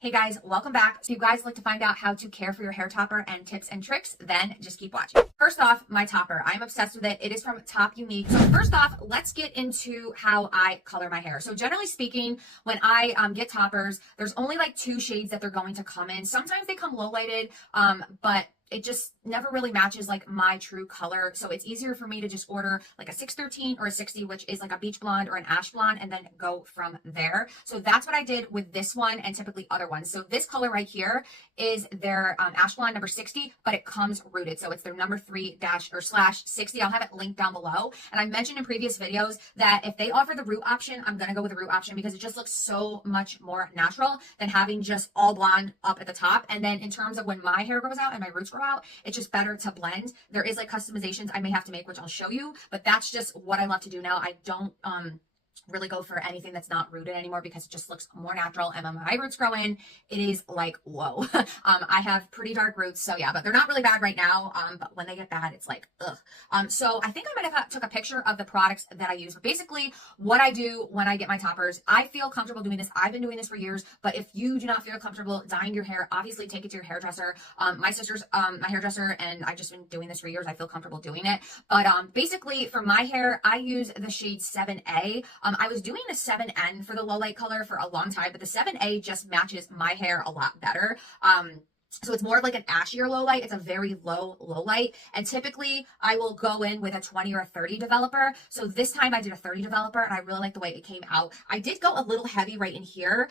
Hey guys, welcome back. So you guys like to find out how to care for your hair topper and tips and tricks, then just keep watching. First off, my topper. I'm obsessed with it. It is from TopUnique. So first off, let's get into how I color my hair. So generally speaking, when I get toppers, there's only like two shades that they're going to come in. Sometimes they come low lighted, but it just never really matches like my true color. So it's easier for me to just order like a 613 or a 60, which is like a beach blonde or an ash blonde, and then go from there. So that's what I did with this one and typically other ones. So this color right here is their ash blonde number 60, but it comes rooted. So it's their number 3-/60. I'll have it linked down below. And I mentioned in previous videos that if they offer the root option, I'm going to go with the root option because it just looks so much more natural than having just all blonde up at the top. And then in terms of when my hair grows out and my roots grow out, it's just better to blend. There is like customizations I may have to make, which I'll show you, but that's just what I love to do now. I don't really go for anything that's not rooted anymore because it just looks more natural. And when my roots grow in, it is like, whoa. I have pretty dark roots, so yeah, but they're not really bad right now. But when they get bad, it's like, ugh. So I think I might have took a picture of the products that I use, but basically what I do when I get my toppers, I feel comfortable doing this. I've been doing this for years, but if you do not feel comfortable dyeing your hair, obviously take it to your hairdresser. My sister's my hairdresser, and I've just been doing this for years. I feel comfortable doing it. But basically for my hair, I use the shade 7A. I was doing a 7N for the low light color for a long time, but the 7A just matches my hair a lot better. So it's more of like an ashier low light. It's a very low light. And typically I will go in with a 20 or a 30 developer. So this time I did a 30 developer and I really like the way it came out. I did go a little heavy right in here.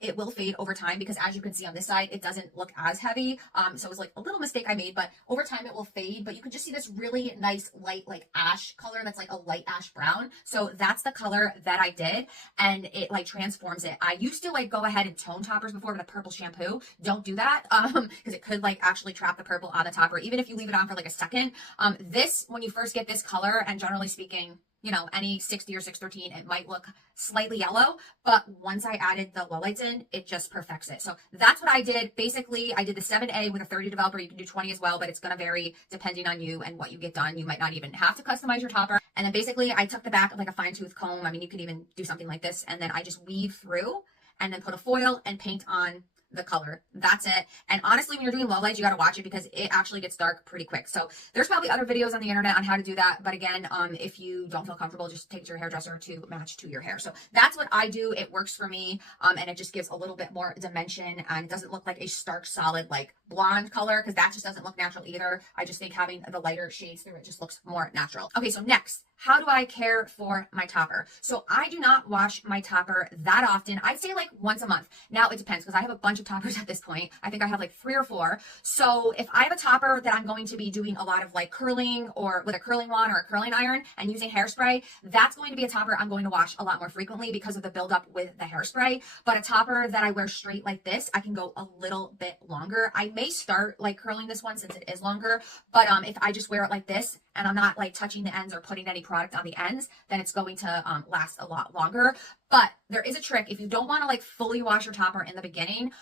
It will fade over time because as you can see on this side, it doesn't look as heavy. So it was like a little mistake I made, but over time it will fade. But you can just see this really nice light like ash color that's like a light ash brown. So that's the color that I did, and it like transforms it. I used to like go ahead and tone toppers before with a purple shampoo. Don't do that. Because it could like actually trap the purple on the topper, even if you leave it on for like a second. This, when you first get this color, and generally speaking, you know, any 60 or 613, it might look slightly yellow, but once I added the lowlights in, it just perfects it. So that's what I did. Basically, I did the 7A with a 30 developer. You can do 20 as well, but it's going to vary depending on you and what you get done. You might not even have to customize your topper. And then basically I took the back of like a fine tooth comb. I mean, you could even do something like this, and then I just weave through and then put a foil and paint on the color. That's it. And honestly, when you're doing low lights, you got to watch it because it actually gets dark pretty quick. So there's probably other videos on the internet on how to do that. But again, if you don't feel comfortable, just take it to your hairdresser to match to your hair. So that's what I do. It works for me. And it just gives a little bit more dimension, and it doesn't look like a stark solid like blonde color because that just doesn't look natural either. I just think having the lighter shades through it just looks more natural. Okay, so next, how do I care for my topper? So I do not wash my topper that often. I'd say like once a month. Now it depends because I have a bunch of toppers at this point. I think I have like 3 or 4. So if I have a topper that I'm going to be doing a lot of like curling or with a curling wand or a curling iron and using hairspray, that's going to be a topper I'm going to wash a lot more frequently because of the buildup with the hairspray. But a topper that I wear straight like this, I can go a little bit longer. I may start like curling this one since it is longer, but if I just wear it like this and I'm not like touching the ends or putting any product on the ends, then it's going to last a lot longer. But there is a trick. If you don't want to like fully wash your topper in the beginning,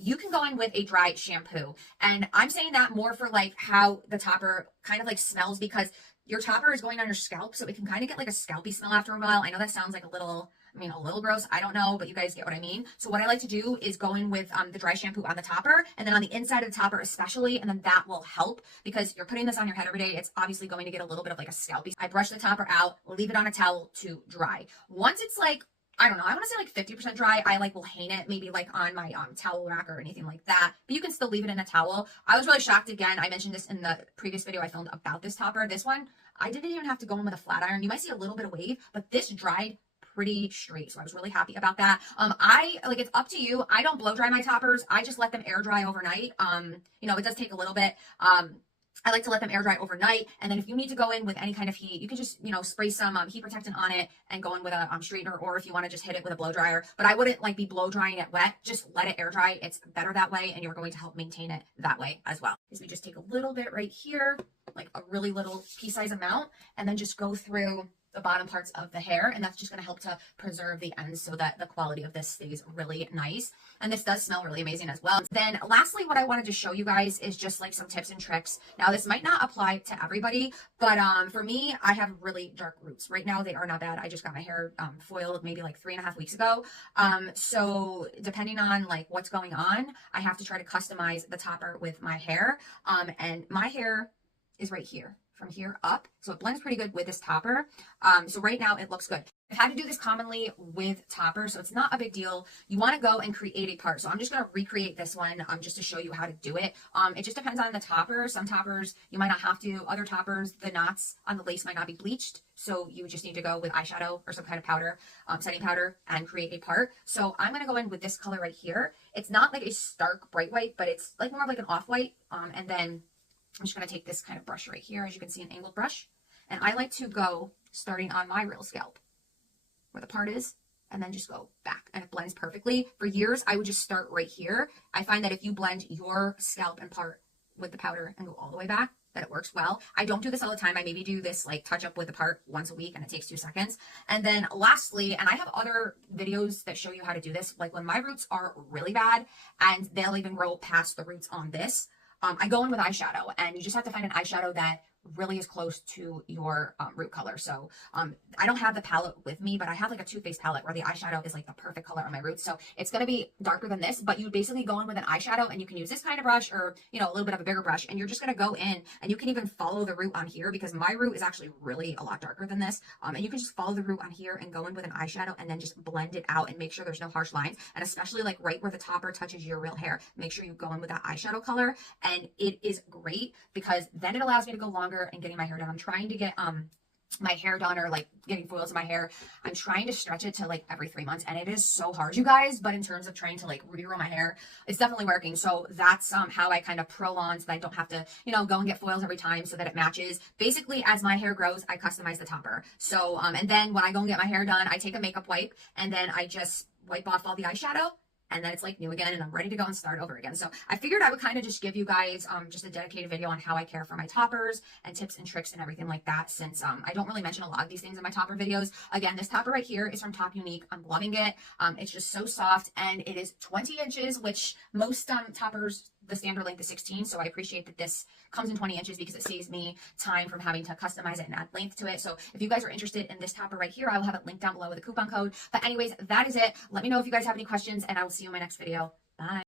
you can go in with a dry shampoo. And I'm saying that more for like how the topper kind of like smells, because your topper is going on your scalp, so it can kind of get like a scalpy smell after a while. I know that sounds like a little gross. I don't know, but you guys get what I mean. So what I like to do is go in with the dry shampoo on the topper, and then on the inside of the topper especially, and then that will help because you're putting this on your head every day. It's obviously going to get a little bit of like a scalpy. I brush the topper out, leave it on a towel to dry. Once it's like, I don't know, I want to say like 50% dry, I like will hang it maybe like on my towel rack or anything like that, but you can still leave it in a towel. I was really shocked. Again, I mentioned this in the previous video I filmed about this topper. This one, I didn't even have to go in with a flat iron. You might see a little bit of wave, but this dried pretty straight. So I was really happy about that. It's up to you. I don't blow dry my toppers. I just let them air dry overnight. It does take a little bit. I like to let them air dry overnight. And then if you need to go in with any kind of heat, you can just, spray some heat protectant on it and go in with a straightener, or if you want to just hit it with a blow dryer. But I wouldn't like be blow drying it wet. Just let it air dry. It's better that way, and you're going to help maintain it that way as well. Is we just take a little bit right here, like a really little pea size amount, and then just go through the bottom parts of the hair, and that's just going to help to preserve the ends so that the quality of this stays really nice. And this does smell really amazing as well. Then lastly, what I wanted to show you guys is just like some tips and tricks. Now, this might not apply to everybody, but for me, I have really dark roots. Right now, they are not bad. I just got my hair foiled maybe like 3.5 weeks ago. So depending on like what's going on, I have to try to customize the topper with my hair. And my hair is right here, from here up. So it blends pretty good with this topper. So right now it looks good. I've had to do this commonly with toppers, so it's not a big deal. You want to go and create a part. So I'm just going to recreate this one just to show you how to do it. It just depends on the topper. Some toppers you might not have to. Other toppers, the knots on the lace might not be bleached. So you would just need to go with eyeshadow or some kind of powder, setting powder, and create a part. So I'm going to go in with this color right here. It's not like a stark bright white, but it's like more of like an off-white. And then I'm just going to take this kind of brush right here, as you can see, an angled brush. And I like to go starting on my real scalp, where the part is, and then just go back, and it blends perfectly. For years, I would just start right here. I find that if you blend your scalp and part with the powder and go all the way back, that it works well. I don't do this all the time. I maybe do this like touch up with the part once a week, and it takes 2 seconds. And then lastly, and I have other videos that show you how to do this, like when my roots are really bad and they'll even roll past the roots on this, I go in with eyeshadow, and you just have to find an eyeshadow that really is close to your root color. So I don't have the palette with me, but I have like a Too Faced palette where the eyeshadow is like the perfect color on my roots. So it's going to be darker than this, but you basically go in with an eyeshadow, and you can use this kind of brush or, you know, a little bit of a bigger brush, and you're just going to go in, and you can even follow the root on here, because my root is actually really a lot darker than this. And you can just follow the root on here and go in with an eyeshadow and then just blend it out and make sure there's no harsh lines. And especially like right where the topper touches your real hair, make sure you go in with that eyeshadow color. And it is great because then it allows me to go longer and getting my hair done. I'm trying to get my hair done, or like getting foils in my hair. I'm trying to stretch it to like every 3 months, and it is so hard, you guys. But in terms of trying to like regrow my hair, it's definitely working. So that's how I kind of pro on, so that I don't have to, you know, go and get foils every time, so that it matches. Basically, as my hair grows, I customize the topper. So and then when I go and get my hair done, I take a makeup wipe, and then I just wipe off all the eyeshadow, and then it's like new again, and I'm ready to go and start over again. So I figured I would kind of just give you guys just a dedicated video on how I care for my toppers and tips and tricks and everything like that, since I don't really mention a lot of these things in my topper videos. Again, this topper right here is from TopUnique. I'm loving it. It's just so soft, and it is 20 inches, which most toppers, the standard length is 16. So I appreciate that this comes in 20 inches because it saves me time from having to customize it and add length to it. So if you guys are interested in this topper right here, I will have it linked down below with a coupon code. But anyways, that is it. Let me know if you guys have any questions, and I will see you in my next video. Bye.